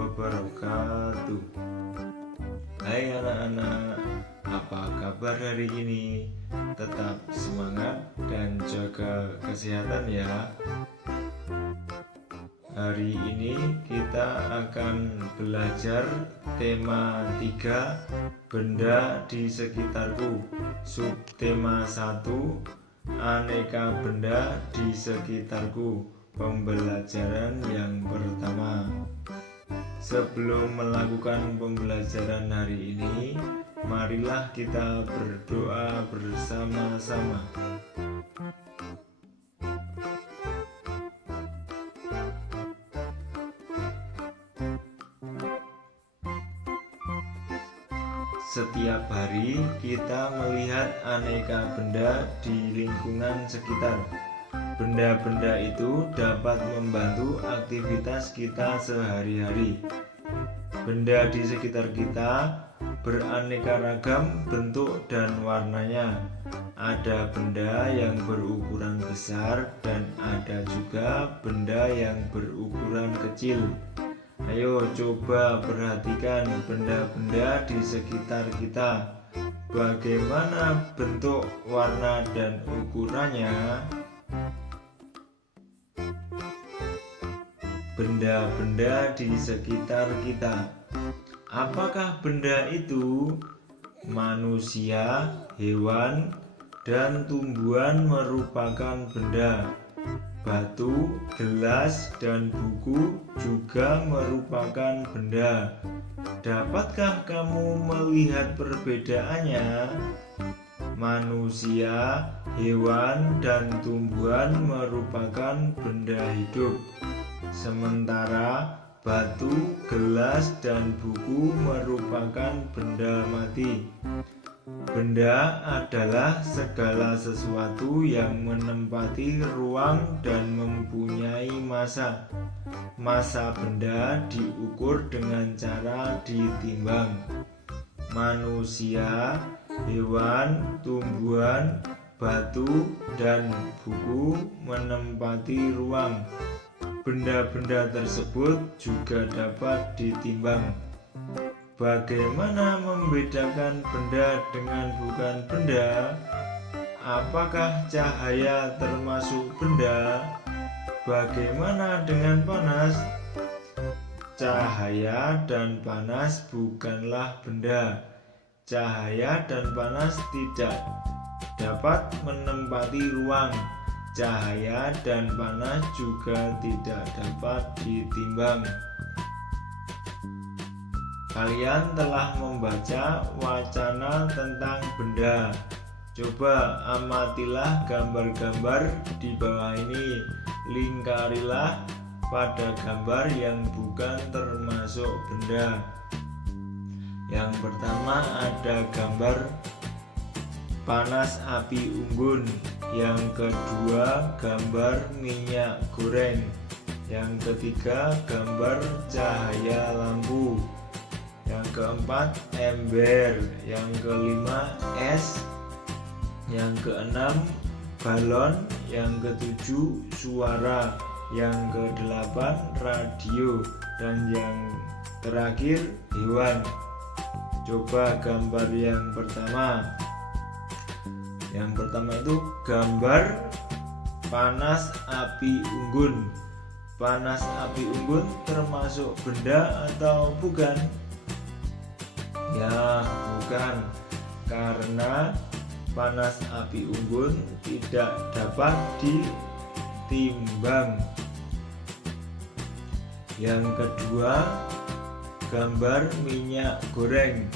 wabarakatuh. Hai anak-anak, apa kabar hari ini? Tetap semangat dan jaga kesehatan ya. Hari ini kita akan belajar tema 3, benda di sekitarku. Subtema 1, aneka benda di sekitarku. Pembelajaran yang pertama. Sebelum melakukan pembelajaran hari ini, marilah kita berdoa bersama-sama. Setiap hari kita melihat aneka benda di lingkungan sekitar. Benda-benda itu dapat membantu aktivitas kita sehari-hari. Benda di sekitar kita beraneka ragam bentuk dan warnanya. Ada benda yang berukuran besar dan ada juga benda yang berukuran kecil. Ayo coba perhatikan benda-benda di sekitar kita. Bagaimana bentuk, warna, dan ukurannya? Benda-benda di sekitar kita. Apakah benda itu? Manusia, hewan, dan tumbuhan merupakan benda. Batu, gelas, dan buku juga merupakan benda. Dapatkah kamu melihat perbedaannya? Manusia, hewan, dan tumbuhan merupakan benda hidup. Sementara batu, gelas, dan buku merupakan benda mati. Benda adalah segala sesuatu yang menempati ruang dan mempunyai massa. Massa benda diukur dengan cara ditimbang. Manusia, hewan, tumbuhan, batu, dan buku menempati ruang. Benda-benda tersebut juga dapat ditimbang. Bagaimana membedakan benda dengan bukan benda? Apakah cahaya termasuk benda? Bagaimana dengan panas? Cahaya dan panas bukanlah benda. Cahaya dan panas tidak dapat menempati ruang. Cahaya dan panas juga tidak dapat ditimbang. Kalian telah membaca wacana tentang benda. Coba amatilah gambar-gambar di bawah ini. Lingkarilah pada gambar yang bukan termasuk benda. Yang pertama ada gambar panas api unggun. Yang kedua gambar minyak goreng. Yang ketiga gambar cahaya lampu. Yang keempat ember. Yang kelima es. Yang keenam balon. Yang ketujuh suara. Yang kedelapan radio. Dan yang terakhir hewan. Coba gambar yang pertama. Yang pertama itu gambar panas api unggun. Panas api unggun termasuk benda atau bukan? Ya, bukan. Karena panas api unggun tidak dapat ditimbang. Yang kedua, gambar minyak goreng.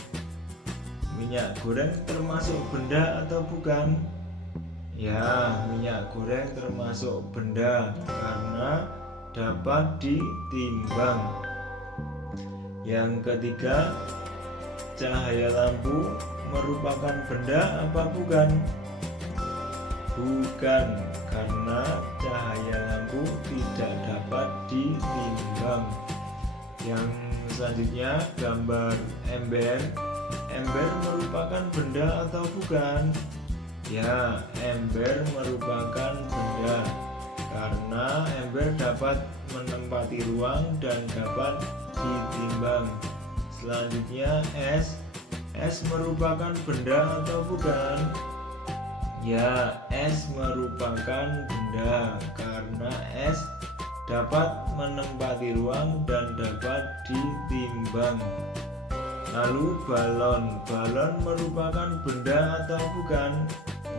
Minyak goreng termasuk benda atau bukan? Ya, minyak goreng termasuk benda karena dapat ditimbang. Yang ketiga, cahaya lampu merupakan benda apa bukan? Bukan, karena cahaya lampu tidak dapat ditimbang. Yang selanjutnya gambar ember. Ember merupakan benda atau bukan? Ya, ember merupakan benda karena ember dapat menempati ruang dan dapat ditimbang. Selanjutnya es. Es merupakan benda atau bukan? Ya, es merupakan benda karena es dapat menempati ruang dan dapat ditimbang. Lalu balon. Balon merupakan benda atau bukan?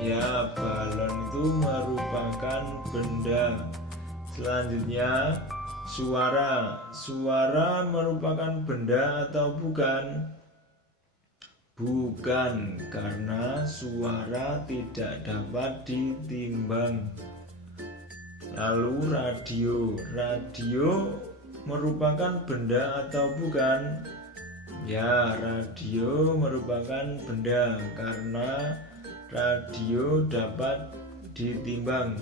Ya, balon itu merupakan benda. Selanjutnya suara. Suara merupakan benda atau bukan? Bukan, karena suara tidak dapat ditimbang. Lalu radio. Radio merupakan benda atau bukan? Ya, radio merupakan benda karena radio dapat ditimbang.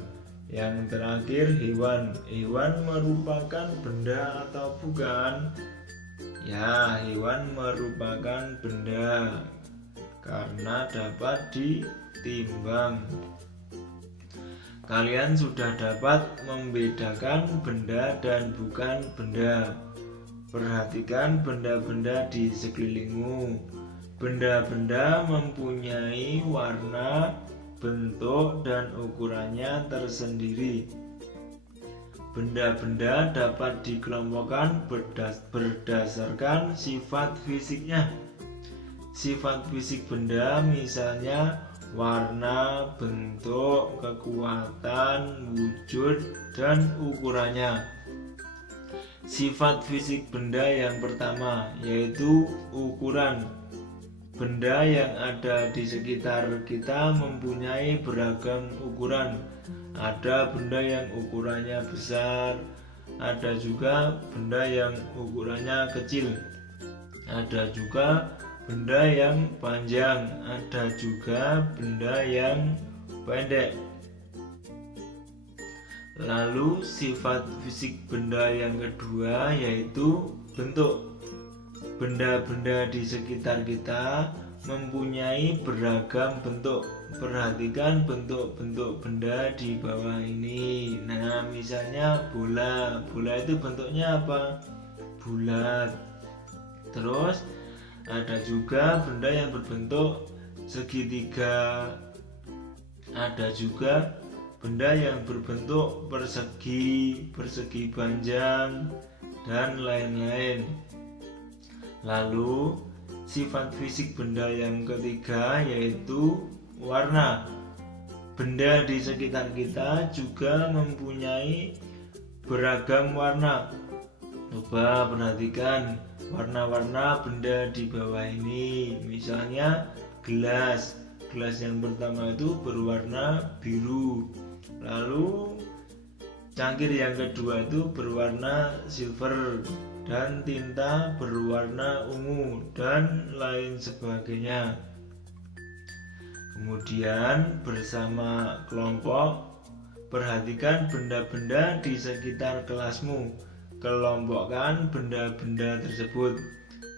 Yang terakhir hewan. Hewan merupakan benda atau bukan? Ya, hewan merupakan benda karena dapat ditimbang. Kalian sudah dapat membedakan benda dan bukan benda. Perhatikan benda-benda di sekelilingmu. Benda-benda mempunyai warna, bentuk, dan ukurannya tersendiri. Benda-benda dapat dikelompokkan berdasarkan sifat fisiknya. Sifat fisik benda misalnya warna, bentuk, kekuatan, wujud, dan ukurannya. Sifat fisik benda yang pertama yaitu ukuran. Benda yang ada di sekitar kita mempunyai beragam ukuran. Ada benda yang ukurannya besar, ada juga benda yang ukurannya kecil, ada juga benda yang panjang, ada juga benda yang pendek. Lalu sifat fisik benda yang kedua yaitu bentuk. Benda-benda di sekitar kita mempunyai beragam bentuk. Perhatikan bentuk-bentuk benda di bawah ini. Nah, misalnya bola. Bola itu bentuknya apa? Bulat. Terus ada juga benda yang berbentuk segitiga. Ada juga benda yang berbentuk persegi, persegi panjang, dan lain-lain. Lalu sifat fisik benda yang ketiga yaitu warna. Benda di sekitar kita juga mempunyai beragam warna. Coba perhatikan warna-warna benda di bawah ini. Misalnya gelas. Gelas yang pertama itu berwarna biru. Lalu cangkir yang kedua itu berwarna silver, dan tinta berwarna ungu, dan lain sebagainya. Kemudian bersama kelompok, perhatikan benda-benda di sekitar kelasmu. Kelompokkan benda-benda tersebut.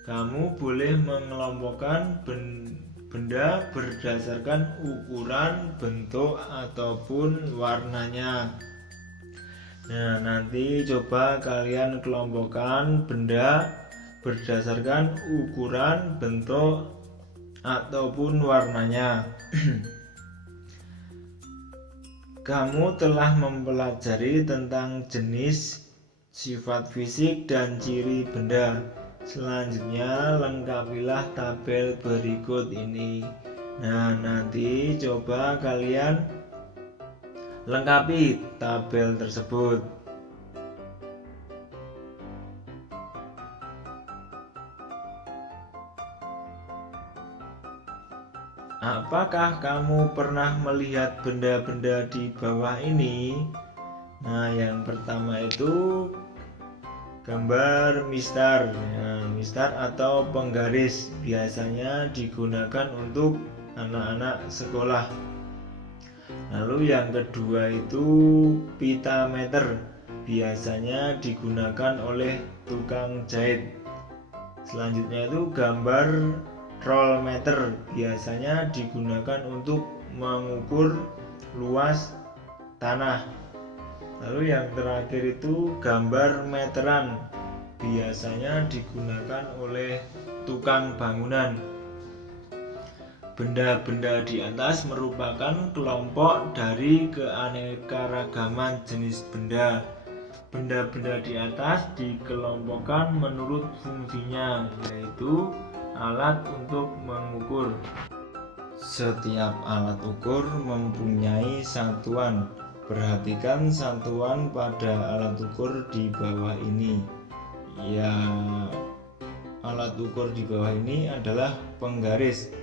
Kamu boleh mengelompokkan benda berdasarkan ukuran, bentuk, ataupun warnanya. Nah, nanti coba kalian kelompokkan benda berdasarkan ukuran, bentuk, ataupun warnanya. Kamu telah mempelajari tentang jenis, sifat fisik, dan ciri benda. Selanjutnya lengkapilah tabel berikut ini. Nah, nanti coba kalian lengkapi tabel tersebut. Apakah kamu pernah melihat benda-benda di bawah ini? Nah, yang pertama itu gambar mistar. Nah, mistar atau penggaris biasanya digunakan untuk anak-anak sekolah. Lalu yang kedua itu pita meter, biasanya digunakan oleh tukang jahit. Selanjutnya itu gambar roll meter, biasanya digunakan untuk mengukur luas tanah. Lalu yang terakhir itu gambar meteran, biasanya digunakan oleh tukang bangunan. Benda-benda di atas merupakan kelompok dari keanekaragaman jenis benda. Benda-benda di atas dikelompokkan menurut fungsinya, yaitu alat untuk mengukur. Setiap alat ukur mempunyai satuan. Perhatikan satuan pada alat ukur di bawah ini. Ya, alat ukur di bawah ini adalah penggaris.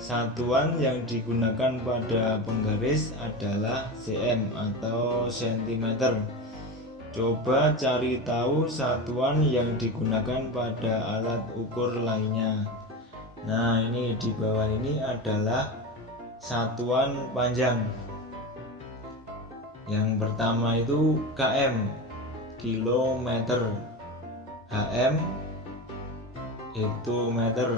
Satuan yang digunakan pada penggaris adalah cm atau cm. Coba cari tahu satuan yang digunakan pada alat ukur lainnya. Nah, ini di bawah ini adalah satuan panjang. Yang pertama itu km, kilometer, hm itu meter,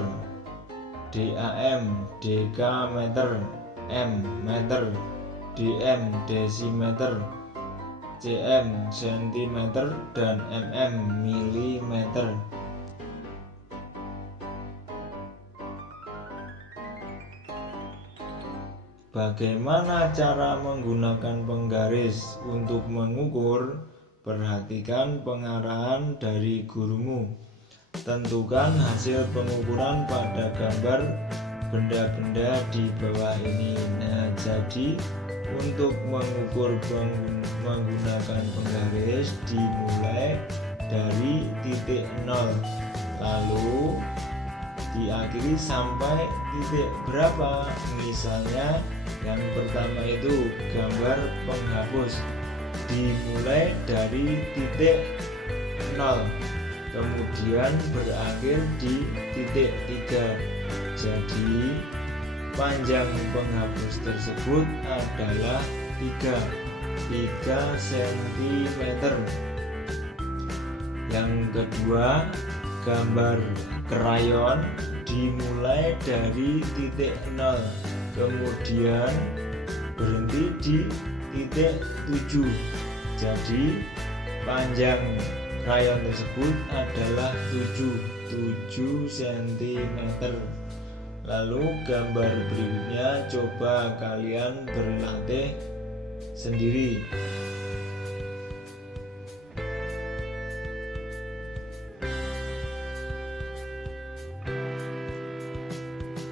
DAM dekameter, M meter, DM desimeter, cm sentimeter, dan mm milimeter. Bagaimana cara menggunakan penggaris untuk mengukur? Perhatikan pengarahan dari gurumu. Tentukan hasil pengukuran pada gambar benda-benda di bawah ini. Nah, jadi untuk mengukur menggunakan penggaris dimulai dari titik 0, lalu diakhiri sampai titik berapa. Misalnya yang pertama itu gambar penghapus, dimulai dari titik 0 kemudian berakhir di titik 3. Jadi panjang penghapus tersebut adalah 3 cm. Yang kedua, gambar krayon dimulai dari titik 0 kemudian berhenti di titik 7. Jadi panjang krayon tersebut adalah 7 cm. Lalu gambar berikutnya coba kalian berlatih sendiri.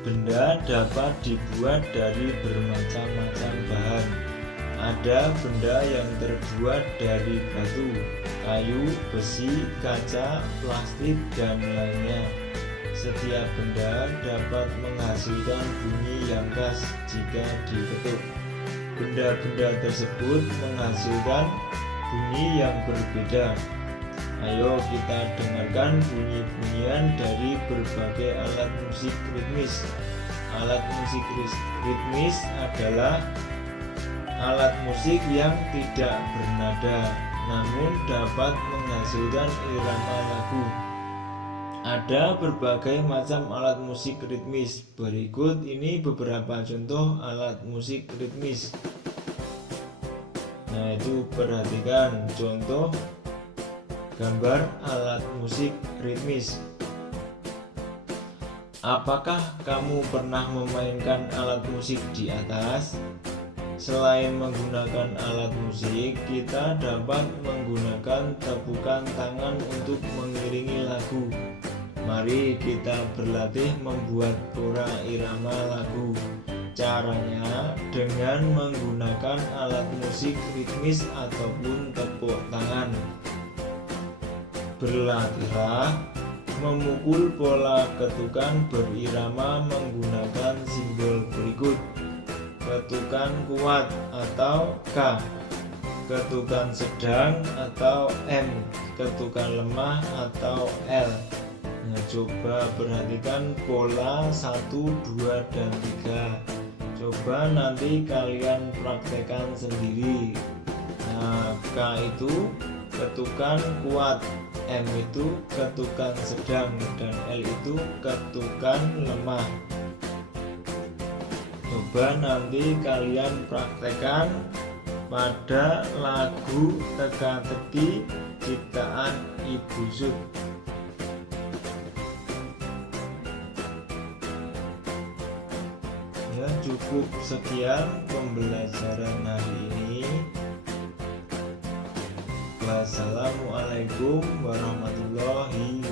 Benda dapat dibuat dari bermacam-macam bahan. Ada benda yang terbuat dari batu, kayu, besi, kaca, plastik, dan lainnya. Setiap benda dapat menghasilkan bunyi yang khas jika diketuk. Benda-benda tersebut menghasilkan bunyi yang berbeda. Ayo kita dengarkan bunyi-bunyian dari berbagai alat musik ritmis. Alat musik ritmis adalah alat musik yang tidak bernada, namun dapat menghasilkan irama lagu. Ada berbagai macam alat musik ritmis. Berikut ini beberapa contoh alat musik ritmis. Nah, itu perhatikan contoh gambar alat musik ritmis. Apakah kamu pernah memainkan alat musik di atas? Selain menggunakan alat musik, kita dapat menggunakan tepukan tangan untuk mengiringi lagu. Mari kita berlatih membuat pola irama lagu. Caranya dengan menggunakan alat musik ritmis ataupun tepuk tangan. Berlatihlah memukul pola ketukan berirama menggunakan simbol berikut: ketukan kuat atau K, ketukan sedang atau M, ketukan lemah atau L. Nah, coba perhatikan pola 1, 2, dan 3. Coba nanti kalian praktekkan sendiri. Nah, K itu ketukan kuat, M itu ketukan sedang, dan L itu ketukan lemah. Coba nanti kalian praktekkan pada lagu teka-teki ciptaan Ibu Sud. Ya, cukup sekian pembelajaran hari ini. Wassalamualaikum warahmatullahi